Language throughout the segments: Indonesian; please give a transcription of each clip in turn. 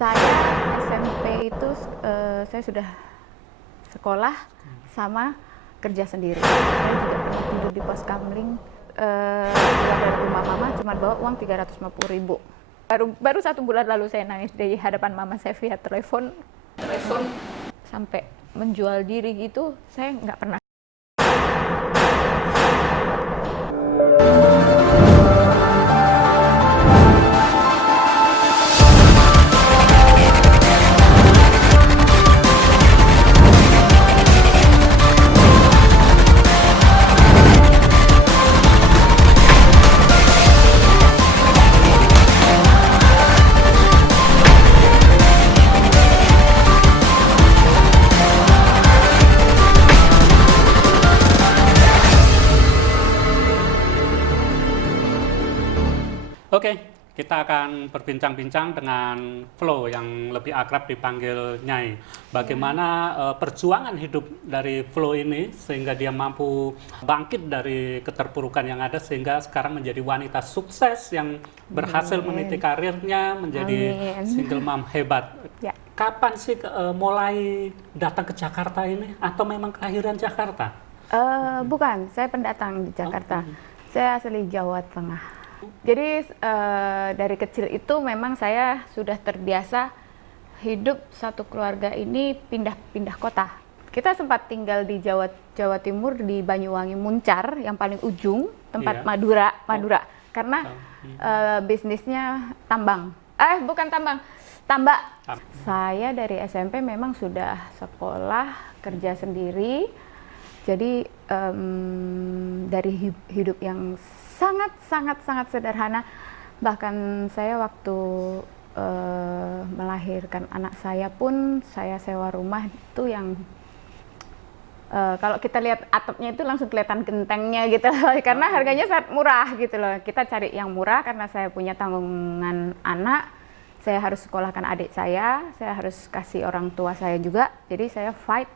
Saya SMP itu saya sudah sekolah sama kerja sendiri. Saya juga pernah tidur di pos kamling, keluar dari rumah mama cuma bawa uang 350.000. Baru 1 bulan lalu saya nangis di hadapan mama saya via telepon sampai menjual diri gitu, saya nggak pernah. Oke, kita akan berbincang-bincang dengan Flo yang lebih akrab dipanggil Nyai. Bagaimana perjuangan hidup dari Flo ini sehingga dia mampu bangkit dari keterpurukan yang ada sehingga sekarang menjadi wanita sukses yang berhasil meniti karirnya menjadi single mom hebat. Ya. Kapan sih mulai datang ke Jakarta ini atau memang kelahiran Jakarta? Bukan, saya pendatang di Jakarta. Saya asli Jawa Tengah. Jadi dari kecil itu memang saya sudah terbiasa hidup satu keluarga ini pindah-pindah kota. Kita sempat tinggal di Jawa Timur di Banyuwangi Muncar yang paling ujung tempat Madura karena bisnisnya tambang. Bukan tambak. Saya dari SMP memang sudah sekolah, kerja sendiri. Jadi dari hidup yang sangat sederhana. Bahkan saya waktu melahirkan anak saya pun saya sewa rumah itu yang kalau kita lihat atapnya itu langsung kelihatan gentengnya gitu loh, karena harganya sangat murah gitu loh. Kita cari yang murah karena saya punya tanggungan anak, saya harus sekolahkan adik saya harus kasih orang tua saya juga. Jadi saya fight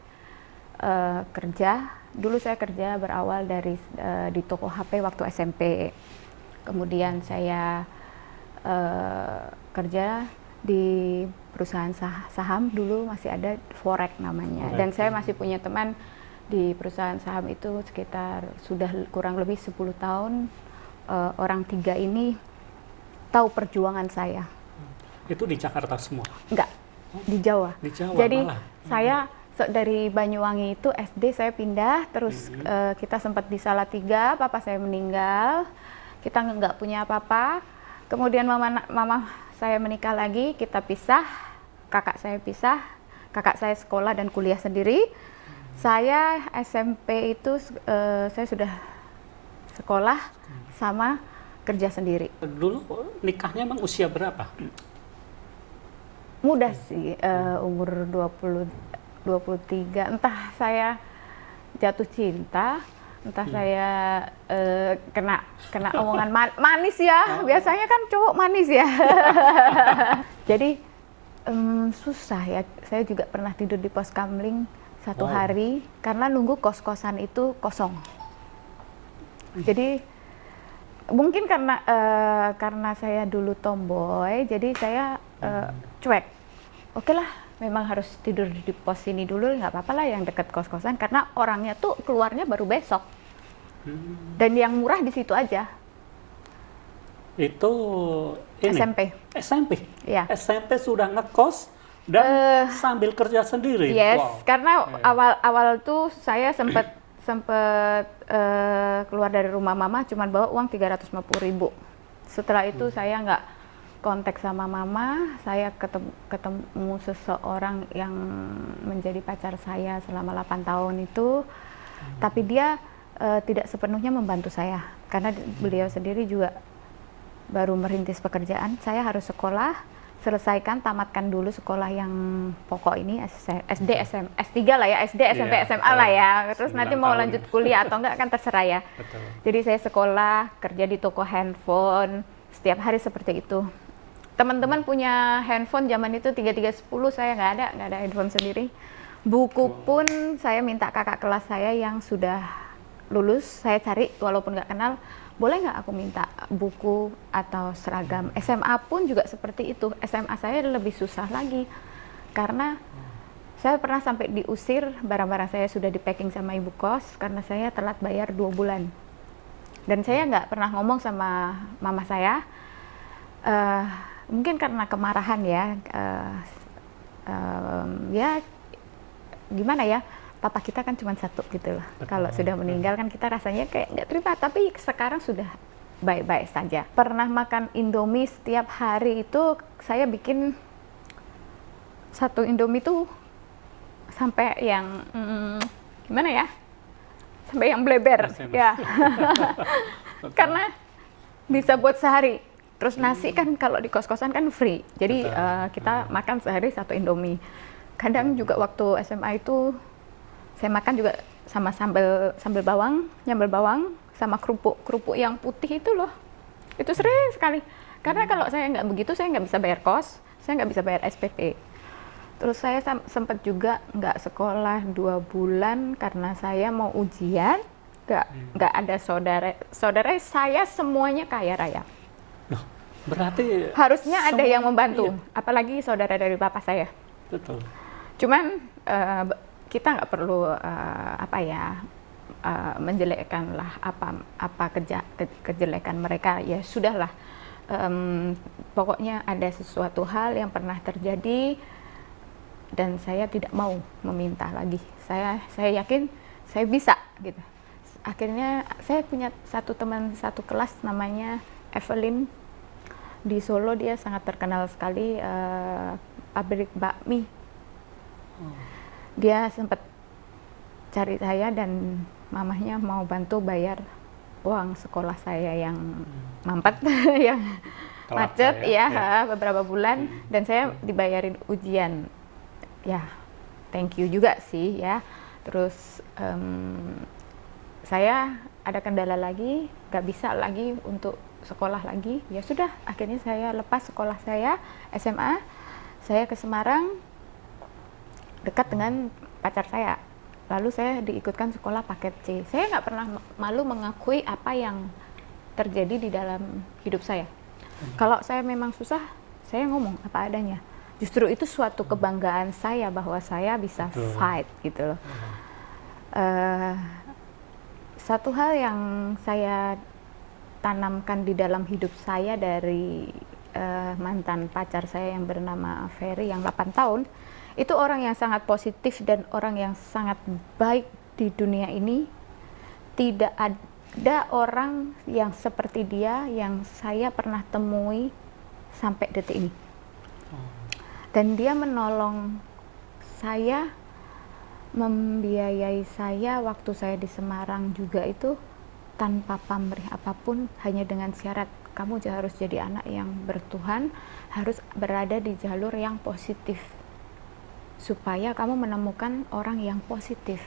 kerja. Dulu saya kerja berawal dari di toko HP waktu SMP. Kemudian saya kerja di perusahaan saham, dulu masih ada Forex namanya. Dan saya masih punya teman di perusahaan saham itu sekitar sudah kurang lebih 10 tahun. Orang 3 ini tahu perjuangan saya. Itu di Jakarta semua? Enggak, di Jawa. Di Jawa Jadi malah. saya dari Banyuwangi itu SD saya pindah, terus kita sempat di Salatiga, papa saya meninggal, kita nggak punya apa-apa. Kemudian mama saya menikah lagi, kita pisah, kakak saya sekolah dan kuliah sendiri. Saya SMP itu saya sudah sekolah sama kerja sendiri. Dulu nikahnya emang usia berapa? Mudah sih, umur 23, entah saya jatuh cinta, entah saya kena omongan manis ya, biasanya kan cowok manis ya. Jadi susah ya, saya juga pernah tidur di pos kamling 1 hari karena nunggu kos-kosan itu kosong. Jadi mungkin karena saya dulu tomboy, jadi saya cuek. Oke lah, memang harus tidur di pos ini dulu, nggak apa-apa lah yang dekat kos-kosan karena orangnya tuh keluarnya baru besok. Dan yang murah di situ aja. Itu ini? SMP? Ya. SMP sudah ngekos dan sambil kerja sendiri? Yes, karena awal tuh saya sempat keluar dari rumah mama cuma bawa uang 350.000. Setelah itu saya nggak kontak sama mama, saya ketemu seseorang yang menjadi pacar saya selama 8 tahun itu, tapi dia tidak sepenuhnya membantu saya, karena beliau sendiri juga baru merintis pekerjaan. Saya harus sekolah, tamatkan dulu sekolah yang pokok ini, SD, S3 lah ya, SD, SMP, SMA lah ya, terus nanti mau lanjut kuliah atau enggak kan terserah ya. Betul. Jadi saya sekolah, kerja di toko handphone, setiap hari seperti itu. Teman-teman punya handphone zaman itu 3310, saya nggak ada handphone sendiri. Buku pun saya minta kakak kelas saya yang sudah lulus, saya cari walaupun nggak kenal, boleh nggak aku minta buku atau seragam. SMA pun juga seperti itu. SMA saya lebih susah lagi karena saya pernah sampai diusir, barang-barang saya sudah di packing sama ibu kos karena saya telat bayar 2 bulan. Dan saya nggak pernah ngomong sama mama saya, mungkin karena kemarahan ya, ya gimana ya, papa kita kan cuma satu gitu loh. Kalau sudah meninggal kan kita rasanya kayak nggak terima, tapi sekarang sudah baik-baik saja. Pernah makan Indomie setiap hari itu, saya bikin satu Indomie tuh sampai yang gimana ya, sampai yang bleber ya. Karena bisa buat sehari. Terus nasi kan kalau di kos-kosan kan free, jadi kita makan sehari satu Indomie. Kadang juga waktu SMA itu saya makan juga sama sambal bawang, nyambal bawang, sama kerupuk yang putih itu loh. Itu sering sekali. Karena kalau saya nggak begitu, saya nggak bisa bayar kos, saya nggak bisa bayar SPP. Terus saya sempat juga nggak sekolah 2 bulan karena saya mau ujian, nggak ada saudara saya semuanya kaya raya. Berarti harusnya ada yang membantu, apalagi saudara dari bapak saya. Betul. Cuman kita nggak perlu menjelekkan lah apa kejelekan mereka, ya sudahlah. Pokoknya ada sesuatu hal yang pernah terjadi dan saya tidak mau meminta lagi. Saya yakin saya bisa gitu. Akhirnya saya punya satu teman satu kelas namanya Evelyn di Solo, dia sangat terkenal sekali, pabrik bakmi. Dia sempat cari saya dan mamahnya mau bantu bayar uang sekolah saya yang mampet, yang macet ya, beberapa bulan, dan saya dibayarin ujian. Ya, thank you juga sih ya. Terus saya ada kendala lagi, nggak bisa lagi untuk sekolah lagi. Ya sudah, akhirnya saya lepas sekolah saya SMA, saya ke Semarang dekat dengan pacar saya. Lalu saya diikutkan sekolah paket C. Saya nggak pernah malu mengakui apa yang terjadi di dalam hidup saya. Kalau saya memang susah, saya ngomong apa adanya. Justru itu suatu kebanggaan saya bahwa saya bisa fight gitu loh. Satu hal yang saya tanamkan di dalam hidup saya dari mantan pacar saya yang bernama Ferry yang 8 tahun, itu orang yang sangat positif dan orang yang sangat baik di dunia ini. Tidak ada orang yang seperti dia yang saya pernah temui sampai detik ini. Dan dia menolong saya, membiayai saya waktu saya di Semarang juga itu tanpa pamrih apapun, hanya dengan syarat kamu harus jadi anak yang bertuhan, harus berada di jalur yang positif supaya kamu menemukan orang yang positif.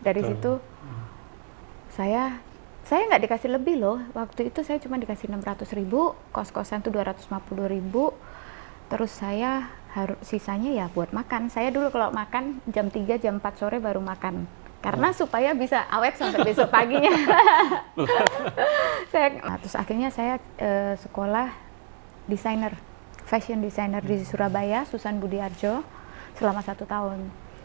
Dari situ saya nggak dikasih lebih loh. Waktu itu saya cuma dikasih 600.000, kos-kosan tuh 250.000. Terus saya sisanya ya buat makan. Saya dulu kalau makan jam 3, jam 4 sore baru makan. Karena supaya bisa awet sampai besok paginya. Terus akhirnya saya sekolah desainer, fashion designer di Surabaya, Susan Budiarjo, selama 1 tahun.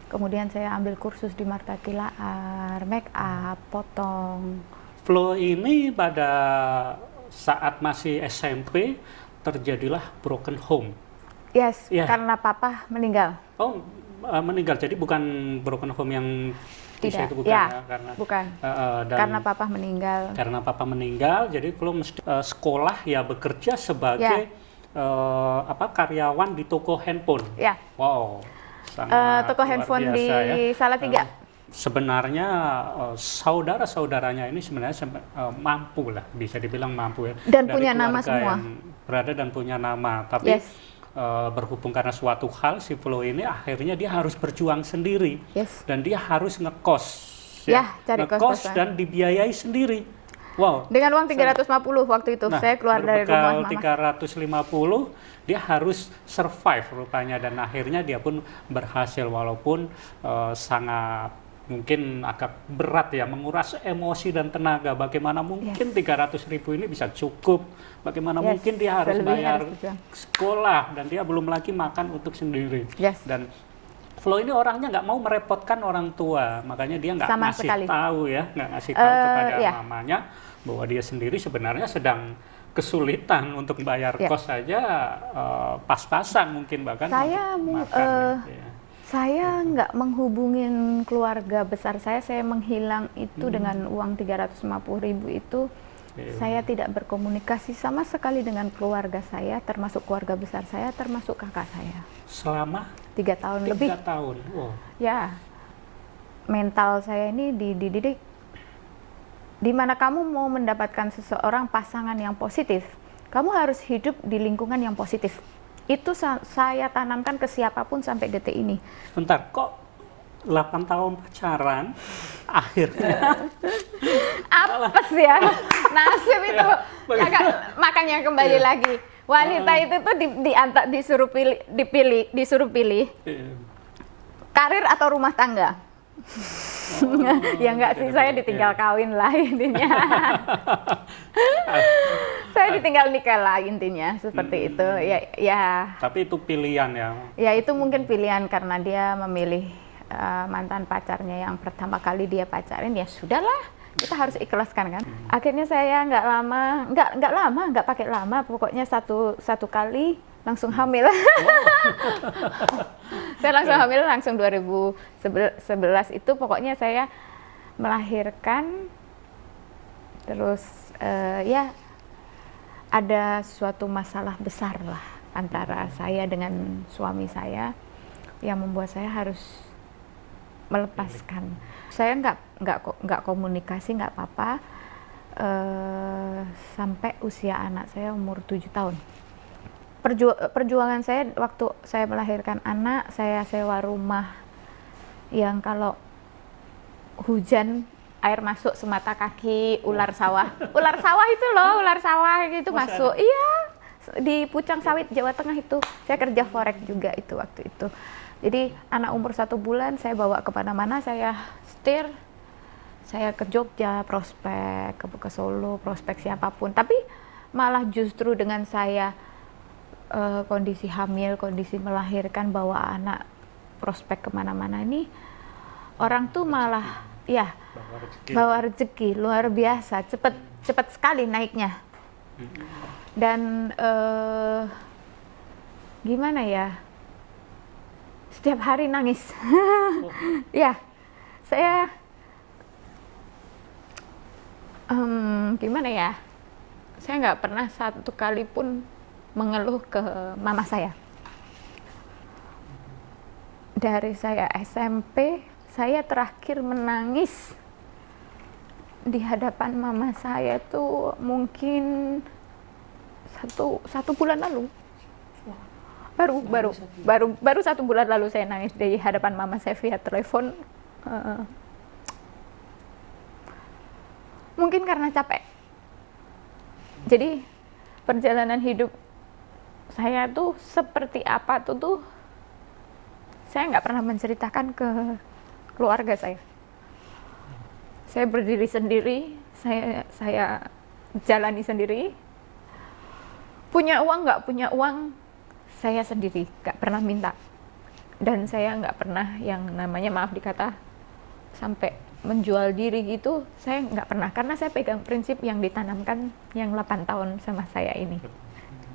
Kemudian saya ambil kursus di Marta Tilaar, make up, potong. Flow ini pada saat masih SMP terjadilah broken home. Yes, karena papa meninggal. Oh, meninggal. Jadi bukan broken home yang tidak, itu bukan ya, karena bukan. Dan Karena papa meninggal. Karena papa meninggal, jadi Flow mesti sekolah ya, bekerja sebagai karyawan di toko handphone. Ya. Wow. Sangat toko handphone di Salatiga. Sebenarnya saudara-saudaranya ini sebenarnya mampu lah, bisa dibilang mampu ya. Dan dari punya nama semua. Berada dan punya nama, tapi berhubung karena suatu hal si Flow ini akhirnya dia harus berjuang sendiri. Dan dia harus ngekos. Cari ngekos dan dibiayai sendiri. Wow. Dengan uang 350 waktu itu, saya keluar dari rumah mama. 350, dia harus survive rupanya, dan akhirnya dia pun berhasil walaupun sangat mungkin agak berat ya, menguras emosi dan tenaga. Bagaimana mungkin 300.000 ini bisa cukup? Bagaimana mungkin dia harus bayar sekolah dan dia belum lagi makan untuk sendiri. Dan Flo ini orangnya nggak mau merepotkan orang tua, makanya dia nggak ngasih tahu ya, nggak ngasih tahu kepada mamanya bahwa dia sendiri sebenarnya sedang kesulitan untuk bayar kos saja, pas-pasan mungkin bahkan saya makan. Saya nggak menghubungin keluarga besar saya menghilang itu dengan uang 350.000 itu. Saya tidak berkomunikasi sama sekali dengan keluarga saya, termasuk keluarga besar saya, termasuk kakak saya. Selama 3 tahun lebih. 3 tahun. Wow. Ya, mental saya ini dididik. Di mana kamu mau mendapatkan seseorang pasangan yang positif, kamu harus hidup di lingkungan yang positif. Itu saya tanamkan ke siapapun sampai detik ini. Bentar, kok 8 tahun pacaran, akhirnya apes ya, nasib itu. Makanya kembali lagi, wanita itu tuh disuruh pilih karir atau rumah tangga. Ya enggak sih, saya ditinggal kawin lah intinya. Saya ditinggal nikah lah intinya, seperti itu. Ya. Tapi itu pilihan ya? Ya itu mungkin pilihan karena dia memilih mantan pacarnya yang pertama kali dia pacarin, ya sudahlah, kita harus ikhlaskan kan. Akhirnya saya nggak pakai lama, pokoknya satu kali langsung hamil. Saya langsung hamil langsung 2011 itu, pokoknya saya melahirkan terus ya ada suatu masalah besar lah antara saya dengan suami saya yang membuat saya harus melepaskan. Saya nggak komunikasi, nggak apa-apa sampai usia anak saya umur 7 tahun. Perjuangan saya waktu saya melahirkan anak, saya sewa rumah yang kalau hujan air masuk semata kaki, ular sawah itu loh, ular sawah itu masuk. Iya, di Pucang Sawit, Jawa Tengah itu. Saya kerja forex juga itu waktu itu. Jadi anak umur 1 bulan saya bawa kemana-mana, saya setir, saya ke Jogja, prospek, ke Solo, prospek siapapun. Tapi malah justru dengan saya kondisi hamil, kondisi melahirkan, bawa anak, prospek kemana-mana ini, orang tuh malah ya bawa rezeki luar biasa, cepat sekali naiknya. Dan gimana ya, setiap hari nangis. Ya, saya gimana ya, saya nggak pernah satu kali pun mengeluh ke mama saya. Dari saya SMP, saya terakhir menangis di hadapan mama saya tuh mungkin satu bulan lalu. Baru 1 bulan lalu saya nangis di hadapan mama saya via telepon. Mungkin karena capek. Jadi perjalanan hidup saya tuh seperti apa tuh saya nggak pernah menceritakan ke keluarga saya. Saya berdiri sendiri, saya jalani sendiri. Punya uang nggak punya uang, saya sendiri, nggak pernah minta. Dan saya nggak pernah yang namanya, maaf dikata, sampai menjual diri gitu, saya nggak pernah. Karena saya pegang prinsip yang ditanamkan yang 8 tahun sama saya ini.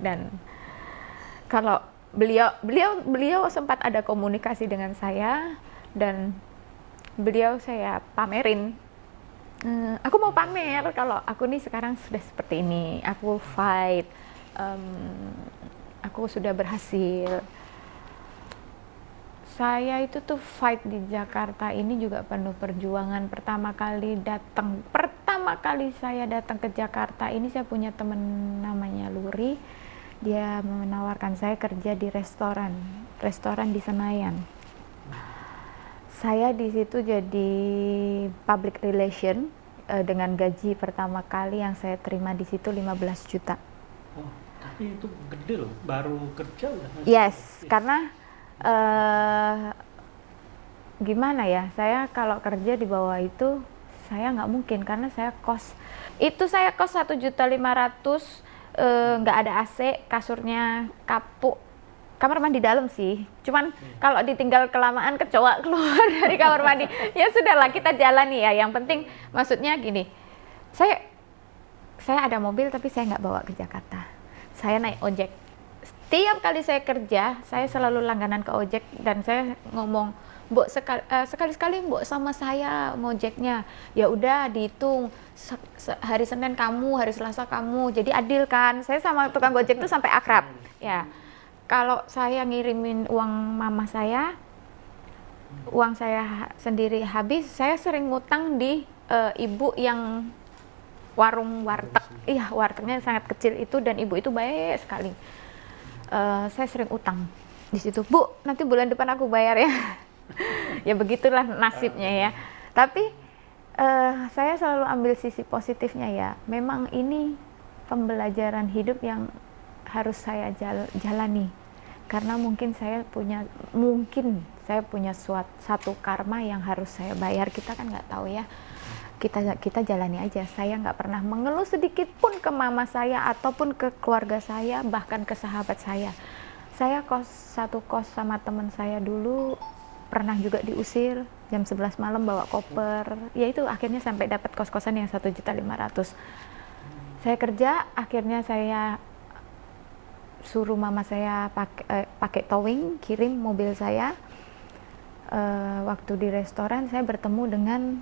Dan kalau beliau sempat ada komunikasi dengan saya, dan beliau saya pamerin, aku mau pamer kalau aku nih sekarang sudah seperti ini, aku fight, aku sudah berhasil. Saya itu tuh fight di Jakarta ini juga penuh perjuangan. Pertama kali saya datang ke Jakarta ini, saya punya teman namanya Luri. Dia menawarkan saya kerja di restoran di Senayan. Saya di situ jadi public relation dengan gaji pertama kali yang saya terima di situ 15 juta. Oh, tapi itu gede loh, baru kerja udah. Yes, karena gimana ya, saya kalau kerja di bawah itu saya nggak mungkin, karena saya kos. Itu saya kos 1.500.000, nggak ada AC, kasurnya kapuk, kamar mandi dalam sih. Cuman kalau ditinggal kelamaan kecoa keluar dari kamar mandi, ya sudahlah kita jalani ya. Yang penting maksudnya gini, saya ada mobil tapi saya nggak bawa ke Jakarta. Saya naik ojek. Setiap kali saya kerja, saya selalu langganan ke ojek dan saya ngomong, Mbok sekali-sekali Mbok sama saya ngojeknya. Ya udah dihitung, hari Senin kamu, hari Selasa kamu. Jadi adil kan. Saya sama tukang gojek itu sampai akrab. Ya. Kalau saya ngirimin uang mama saya, uang saya sendiri habis, saya sering ngutang di ibu yang warteg. Iya, wartegnya sangat kecil itu dan ibu itu baik sekali. Saya sering utang di situ. Bu, nanti bulan depan aku bayar ya. Ya begitulah nasibnya ya. Tapi saya selalu ambil sisi positifnya ya. Memang ini pembelajaran hidup yang harus saya jalani. Karena mungkin saya punya satu karma yang harus saya bayar. Kita kan nggak tahu ya. Kita jalani aja. Saya nggak pernah mengeluh sedikit pun ke mama saya ataupun ke keluarga saya, bahkan ke sahabat saya. Saya satu kos sama teman saya dulu, pernah juga diusir jam 11 malam bawa koper. Ya itu akhirnya sampai dapat kos-kosan yang 1.500.000. Saya kerja, akhirnya saya suruh mama saya pakai towing, kirim mobil saya. Waktu di restoran saya bertemu dengan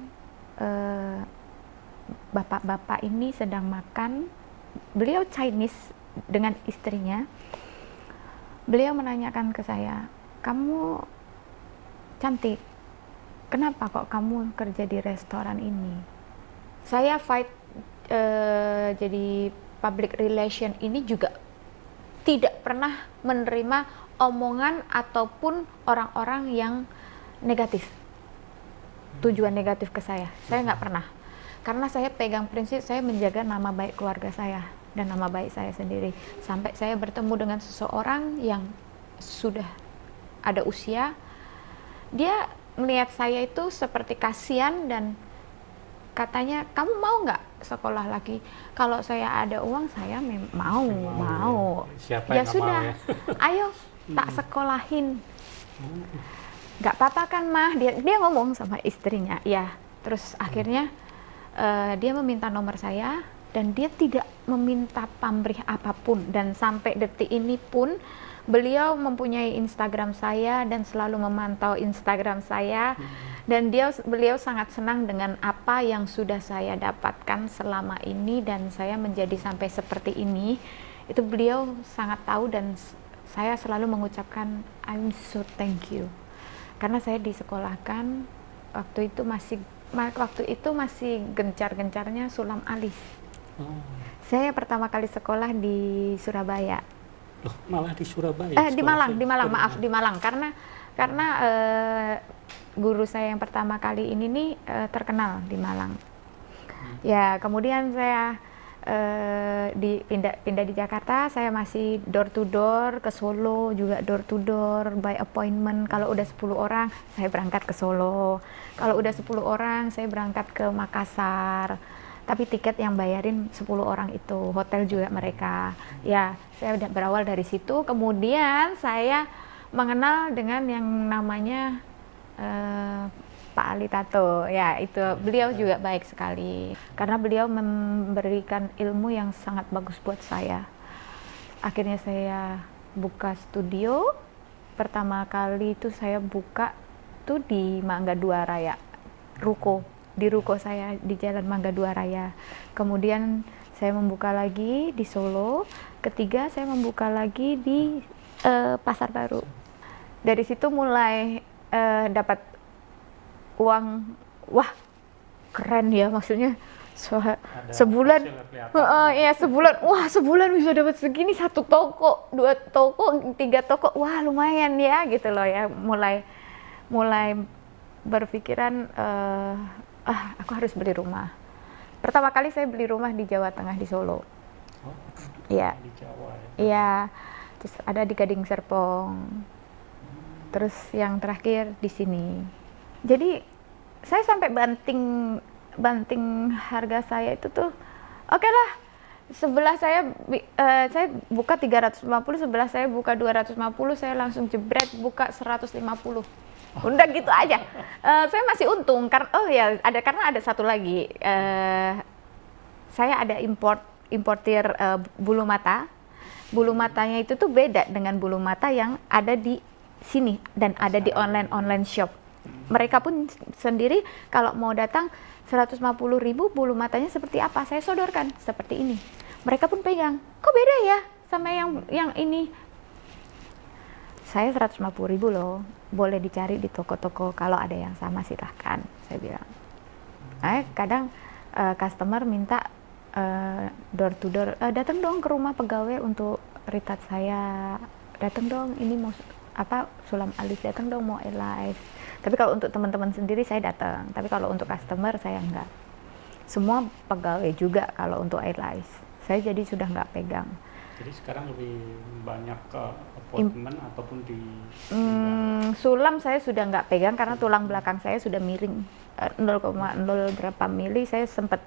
bapak-bapak ini sedang makan. Beliau Chinese dengan istrinya. Beliau menanyakan ke saya, kamu cantik, kenapa kok kamu kerja di restoran ini? Saya fight jadi public relation ini juga tidak pernah menerima omongan ataupun orang-orang yang negatif, tujuan negatif ke saya nggak pernah. Karena saya pegang prinsip, saya menjaga nama baik keluarga saya dan nama baik saya sendiri. Sampai saya bertemu dengan seseorang yang sudah ada usia, dia melihat saya itu seperti kasihan dan katanya, kamu mau nggak sekolah lagi? Kalau saya ada uang, saya mau. Siapa Ya yang sudah, mau ya? ayo tak sekolahin. Nggak apa-apa kan mah, dia ngomong sama istrinya. Ya, terus akhirnya dia meminta nomor saya dan dia tidak meminta pamrih apapun, dan sampai detik ini pun beliau mempunyai Instagram saya dan selalu memantau Instagram saya. Dan beliau sangat senang dengan apa yang sudah saya dapatkan selama ini dan saya menjadi sampai seperti ini. Itu beliau sangat tahu dan saya selalu mengucapkan I'm so thank you. Karena saya disekolahkan waktu itu masih gencar-gencarnya sulam alis. Saya pertama kali sekolah di Surabaya. Loh, malah di Surabaya? Di Malang, maaf, di Malang. Karena guru saya yang pertama kali ini nih terkenal di Malang. Ya, kemudian saya pindah di Jakarta. Saya masih door to door ke Solo, juga door to door by appointment. Kalau udah 10 orang, saya berangkat ke Solo. Kalau udah 10 orang, saya berangkat ke Makassar. Tapi tiket yang bayarin 10 orang itu, hotel juga mereka. Ya, saya udah berawal dari situ. Kemudian saya mengenal dengan yang namanya Pak Ali Tato. Ya, itu beliau juga baik sekali. Karena beliau memberikan ilmu yang sangat bagus buat saya. Akhirnya saya buka studio. Pertama kali itu saya buka tuh di Mangga Dua Raya, di ruko saya di Jalan Mangga Dua Raya. Kemudian saya membuka lagi di Solo. Ketiga saya membuka lagi di Pasar Baru. Dari situ mulai dapat uang. Wah, keren ya, maksudnya sebulan sebulan bisa dapat segini, 1 toko, 2 toko, 3 toko. Wah, lumayan ya gitu loh ya. Mulai berpikiran aku harus beli rumah. Pertama kali saya beli rumah di Jawa Tengah, di Solo. Iya. Di Jawa ya. Iya. Terus ada di Gading Serpong. Terus yang terakhir di sini. Jadi saya sampai banting harga saya itu tuh, oke lah, sebelah saya buka 350, sebelah saya buka 250, saya langsung jebret buka 150. Udah gitu aja. Saya masih untung karena karena ada satu lagi. Saya ada importir bulu mata. Bulu matanya itu tuh beda dengan bulu mata yang ada di sini dan ada di online shop. Mereka pun sendiri kalau mau datang 150.000 bulu matanya seperti apa, saya sodorkan seperti ini. Mereka pun pegang, kok beda ya sama yang ini. Saya 150.000 loh, boleh dicari di toko-toko, kalau ada yang sama silahkan, saya bilang. Kadang customer minta door to door, datang dong ke rumah pegawai untuk retouch saya, datang dong ini mau sulam alis, datang dong mau eyelash. Tapi kalau untuk teman-teman sendiri saya datang, tapi kalau untuk customer saya enggak. Semua pegawai juga kalau untuk eyelash. Saya jadi sudah enggak pegang. Jadi sekarang lebih banyak ke appointment ataupun di sulam saya sudah enggak pegang karena tulang belakang saya sudah miring 0,0 berapa mili. Saya sempat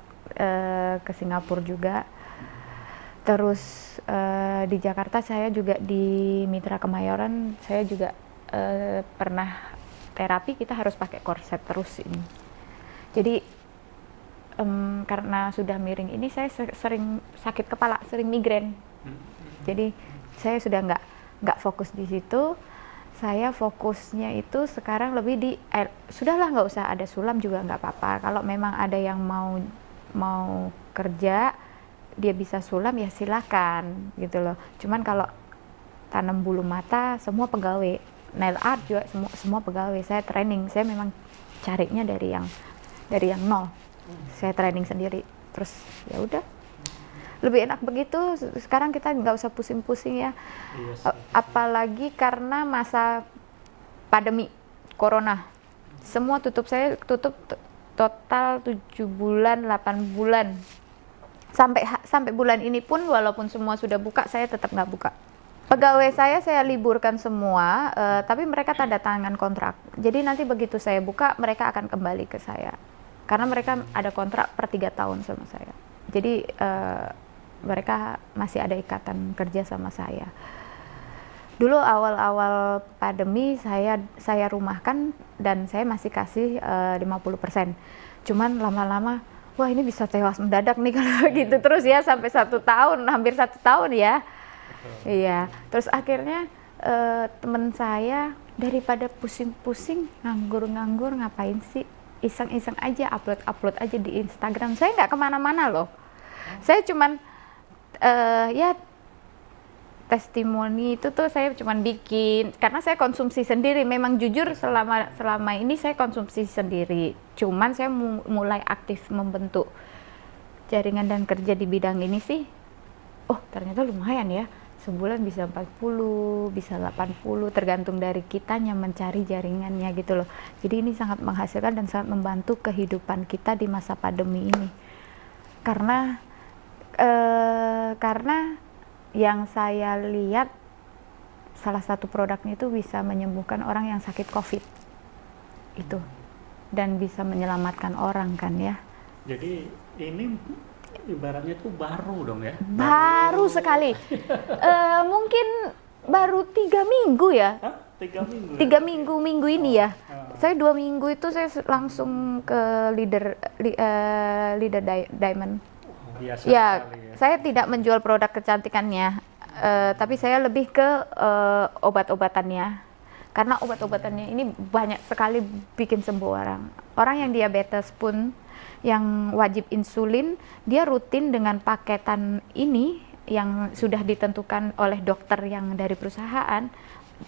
ke Singapura juga. Terus di Jakarta saya juga di Mitra Kemayoran saya juga pernah terapi, kita harus pakai korset terus ini. Jadi karena sudah miring ini saya sering sakit kepala, sering migrain. Jadi saya sudah nggak fokus di situ. Saya fokusnya itu sekarang lebih di sudahlah, nggak usah ada sulam juga nggak apa-apa. Kalau memang ada yang mau kerja dia bisa sulam ya silakan gitu loh. Cuman kalau tanam bulu mata semua pegawai, nail art juga semua pegawai. Saya training, saya memang carinya dari yang nol. Saya training sendiri. Terus ya udah, lebih enak begitu. Sekarang kita nggak usah pusing-pusing ya. Yes. Apalagi karena masa pandemi corona, semua tutup. Saya tutup total 7 bulan 8 bulan. Sampai bulan ini pun walaupun semua sudah buka, saya tetap nggak buka. Pegawai saya liburkan semua, tapi mereka tanda tangan kontrak. Jadi nanti begitu saya buka, mereka akan kembali ke saya. Karena mereka ada kontrak per 3 tahun sama saya. Jadi mereka masih ada ikatan kerja sama saya. Dulu awal-awal pandemi saya rumahkan dan saya masih kasih 50%. Cuman lama-lama, wah ini bisa tewas mendadak nih kalau gitu terus ya, sampai 1 tahun, hampir 1 tahun ya. Iya, terus akhirnya teman saya daripada pusing-pusing, nganggur-nganggur, ngapain sih, iseng-iseng aja, upload aja di Instagram. Saya nggak kemana-mana loh, saya cuman ya testimoni itu tuh saya cuman bikin karena saya konsumsi sendiri. Memang jujur selama ini saya konsumsi sendiri, cuman saya mulai aktif membentuk jaringan dan kerja di bidang ini sih. Oh ternyata lumayan ya, sebulan bisa 40, bisa 80, tergantung dari kitanya mencari jaringannya gitu loh. Jadi ini sangat menghasilkan dan sangat membantu kehidupan kita di masa pandemi ini. Karena yang saya lihat salah satu produknya itu bisa menyembuhkan orang yang sakit COVID itu dan bisa menyelamatkan orang kan ya. Jadi ini ibaratnya itu baru dong ya? Baru sekali. Mungkin baru 3 minggu ya. Hah? 3 minggu? 3 minggu ini ya. Saya 2 minggu itu saya langsung ke leader Diamond. Biasa Ya, sekali ya. saya tidak menjual produk kecantikannya, tapi saya lebih ke obat-obatannya. Karena obat-obatannya ini banyak sekali bikin sembuh orang. Orang yang diabetes pun, yang wajib insulin, dia rutin dengan paketan ini yang sudah ditentukan oleh dokter yang dari perusahaan,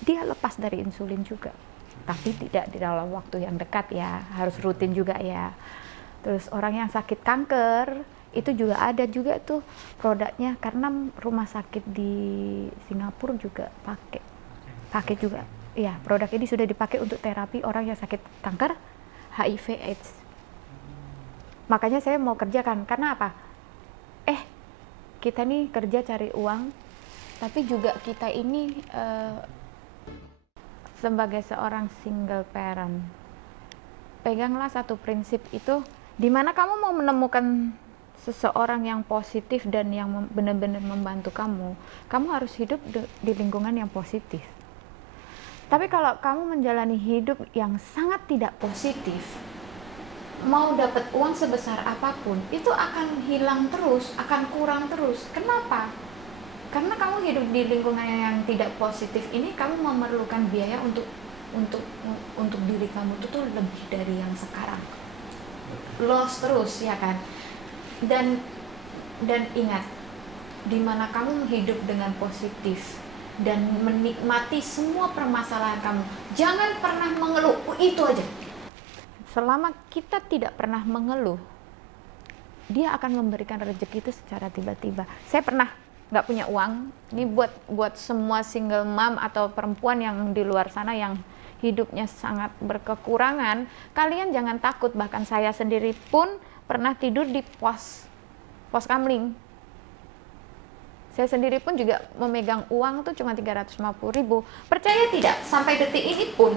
dia lepas dari insulin juga. Tapi tidak di dalam waktu yang dekat ya, harus rutin juga ya. Terus orang yang sakit kanker, itu juga ada juga tuh produknya, karena rumah sakit di Singapura juga pakai juga ya. Produk ini sudah dipakai untuk terapi orang yang sakit kanker, HIV AIDS. Makanya saya mau kerjakan, karena apa, kita nih kerja cari uang, tapi juga kita ini sebagai seorang single parent, peganglah satu prinsip itu, di mana kamu mau menemukan seseorang yang positif dan yang benar-benar membantu kamu, kamu harus hidup di lingkungan yang positif. Tapi kalau kamu menjalani hidup yang sangat tidak positif, mau dapat uang sebesar apapun, itu akan hilang terus, akan kurang terus. Kenapa? Karena kamu hidup di lingkungan yang tidak positif ini, kamu memerlukan biaya untuk diri kamu itu tuh lebih dari yang sekarang. Loss terus, ya kan? Dan ingat, di mana kamu hidup dengan positif dan menikmati semua permasalahan kamu, jangan pernah mengeluh. Itu aja. Selama kita tidak pernah mengeluh, dia akan memberikan rezeki itu secara tiba-tiba. Saya pernah nggak punya uang. Ini buat semua single mom atau perempuan yang di luar sana yang hidupnya sangat berkekurangan, kalian jangan takut. Bahkan saya sendiri pun pernah tidur di pos kamling. Saya sendiri pun juga memegang uang tuh cuma 350.000. Percaya tidak, sampai detik ini pun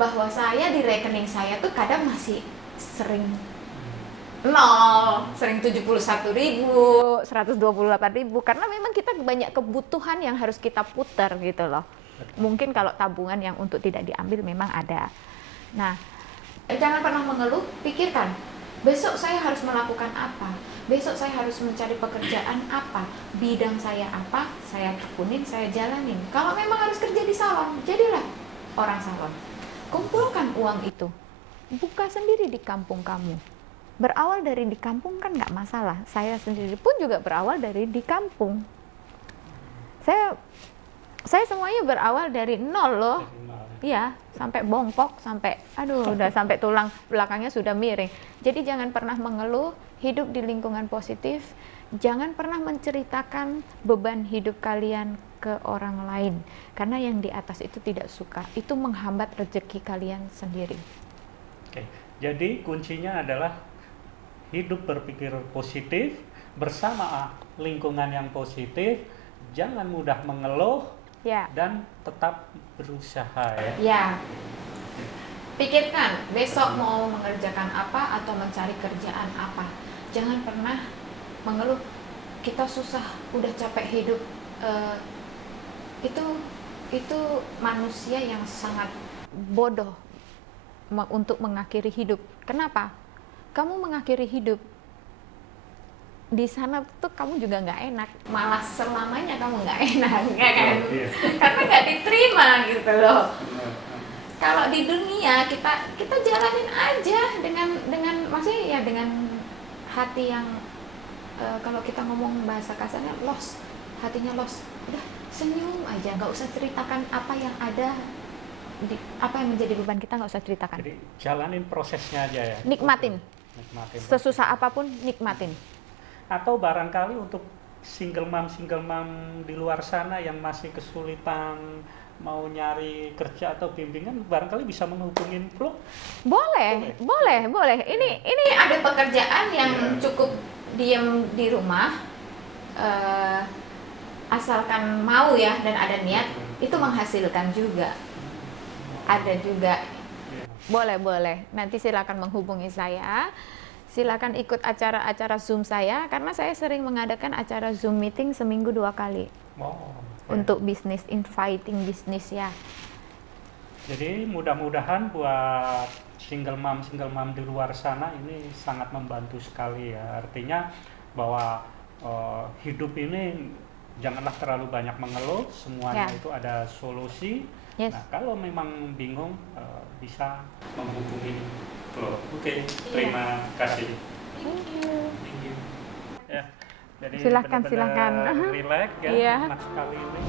bahwa saya di rekening saya tuh kadang masih sering nol, sering 71.000, 128.000, karena memang kita banyak kebutuhan yang harus kita putar gitu loh. Mungkin kalau tabungan yang untuk tidak diambil memang ada. Nah, jangan pernah mengeluh, pikirkan, besok saya harus melakukan apa? Besok saya harus mencari pekerjaan apa? Bidang saya apa? Saya tekunin, saya jalanin. Kalau memang harus kerja di salon, jadilah orang salon. Kumpulkan uang itu. Buka sendiri di kampung kamu. Berawal dari di kampung kan nggak masalah. Saya sendiri pun juga berawal dari di kampung. Saya semuanya berawal dari nol loh. Iya, sampai bongkok, sampai udah sampai tulang belakangnya sudah miring. Jadi jangan pernah mengeluh, hidup di lingkungan positif. Jangan pernah menceritakan beban hidup kalian ke orang lain, karena yang di atas itu tidak suka. Itu menghambat rezeki kalian sendiri. Oke. Jadi kuncinya adalah hidup berpikir positif bersama lingkungan yang positif, jangan mudah mengeluh, Ya. dan tetap berusaha ya. Ya. Pikirkan besok mau mengerjakan apa atau mencari kerjaan apa. Jangan pernah mengeluh. Kita susah, udah capek hidup. Itu manusia yang sangat bodoh untuk mengakhiri hidup. Kenapa? Kamu mengakhiri hidup di sana tuh kamu juga nggak enak, malah selamanya kamu nggak enak, ya kan? Iya. Karena nggak diterima gitu loh. Kalau di dunia kita jalanin aja dengan maksudnya ya dengan hati yang kalau kita ngomong bahasa kasarnya lost, hatinya lost. Udah senyum aja, nggak usah ceritakan apa yang ada, apa yang menjadi beban kita, nggak usah ceritakan. Jadi jalanin prosesnya aja ya. Nikmatin. Sesusah apapun nikmatin. Atau barangkali untuk single mom di luar sana yang masih kesulitan mau nyari kerja atau bimbingan, barangkali bisa menghubungin Flo. Boleh. Ini ada pekerjaan yang cukup diam di rumah, asalkan mau ya dan ada niat, itu menghasilkan juga. Ada juga. Boleh. Nanti silakan menghubungi saya. Silakan ikut acara-acara Zoom saya, karena saya sering mengadakan acara Zoom meeting seminggu 2 kali. Untuk bisnis, inviting bisnis ya. Jadi mudah-mudahan buat single mom di luar sana ini sangat membantu sekali ya. Artinya bahwa hidup ini janganlah terlalu banyak mengeluh, semuanya itu ada solusi. Yes. Nah, kalau memang bingung bisa menghubungi Flo. Oke, terima kasih. Thank you. Ya, jadi Silakan. benar-benar relax ya, enak sekali ini.